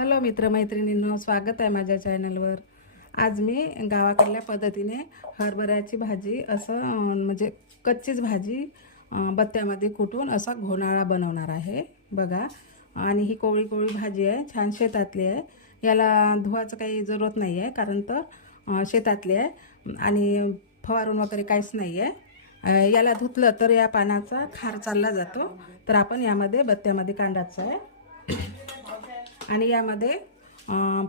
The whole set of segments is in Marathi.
हॅलो मित्रमैत्रिणींनो, स्वागत आहे माझ्या चॅनलवर। आज मी गावाकडल्या पद्धतीने हरभऱ्याची भाजी म्हणजे कच्चीच भाजी बत्त्यामध्ये कुटून असा घोटाळा बनवणार आहे बघा। आणि ही कोवळी कोवळी भाजी आहे, छान शेतातली आहे। याला धुवायचं काही जरूरत नाही आहे, कारण तर शेतातली आहे आणि फवारून वगैरे काहीच नाही आहे। याला धुतलं तर या पानाचा खार चालला जातो, तर आपण यामध्ये बत्त्यामध्ये कांडायचं आहे। आणि यामध्ये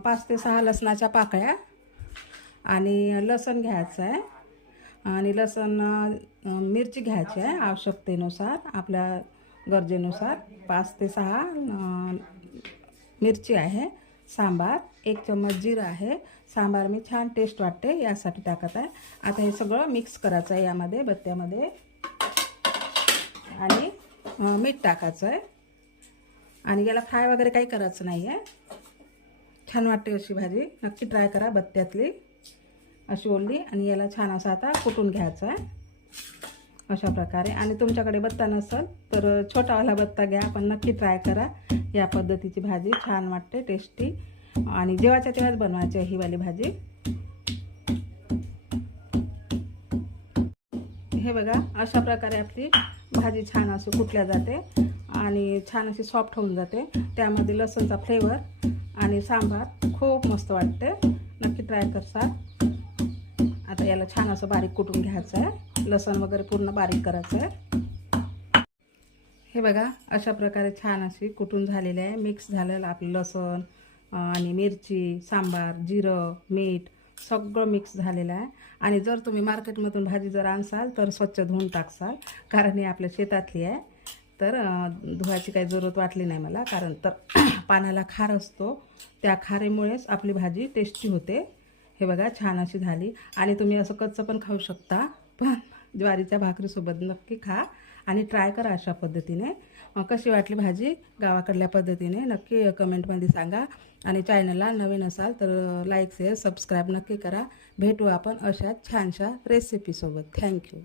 5 ते 6 लसणाच्या पाकळ्या आणि लसण घ्यायचं आहे। आणि लसण मिरची घ्यायची आहे आवश्यकतेनुसार, आपल्या गरजेनुसार 5 ते 6 मिरची आहे। सांबार 1 चम्मच जिरं आहे। सांबार मी छान टेस्ट वाटते यासाठी टाकत आहे। आता हे सगळं मिक्स करायचं आहे यामध्ये बत्त्यामध्ये, आणि मीठ टाकायचं आहे। आणि याला फ्राय वगैरे काही करायचं नाही आहे। छान वाटते अशी भाजी, नक्की ट्राय करा बत्त्यातली अशी ओली। आणि याला छान असं आता कुटून घ्यायचं आहे अशा प्रकारे। आणि तुमच्याकडे बत्ता नसेल तर छोटावाला बत्ता घ्या, पण नक्की ट्राय करा। या पद्धतीची भाजी छान वाटते, टेस्टी, आणि जेवायच्या तेव्हाच बनवायची ही वाली भाजी। हे बघा, अशा प्रकारे आपली भाजी छान अशी कुटल्या जाते आणि छान अशी सॉफ्ट होऊन जाते। त्यामध्ये लसणचा फ्लेवर आणि सांबार खूप मस्त वाटते, नक्की ट्राय करसा। आता याला छान असं बारीक कुटून घ्यायचं आहे, लसण वगैरे पूर्ण बारीक करायचं आहे। हे बघा, अशा प्रकारे छान अशी कुटून झालेली आहे, मिक्स झालेलं आपलं लसण आणि मिरची, सांबार, जिरं, मीठ सगळं मिक्स झालेलं आहे। आणि जर तुम्ही मार्केटमधून भाजी जर आणसाल तर स्वच्छ धुवून टाकसाल, कारण ही आपल्या शेतातली आहे। तर धुवायची काही जरूरत वाटली नाही मला, कारण तर पाण्याला खार असतो, त्या खारेमुळेच आपली भाजी टेस्टी होते। हे बघा, छान अशी झाली। आणि तुम्ही असं कच्चं पण खाऊ शकता, पण ज्वारीच्या भाकरीसोबत नक्की खा आणि ट्राय करा अशा पद्धतीने। कशी वाटली भाजी गावाकडल्या पद्धतीने नक्की कमेंटमध्ये सांगा। आणि चॅनलला नवीन असाल तर लाईक शेअर सबस्क्राईब नक्की करा। भेटू आपण अशाच छानशा रेसिपीसोबत। थँक्यू।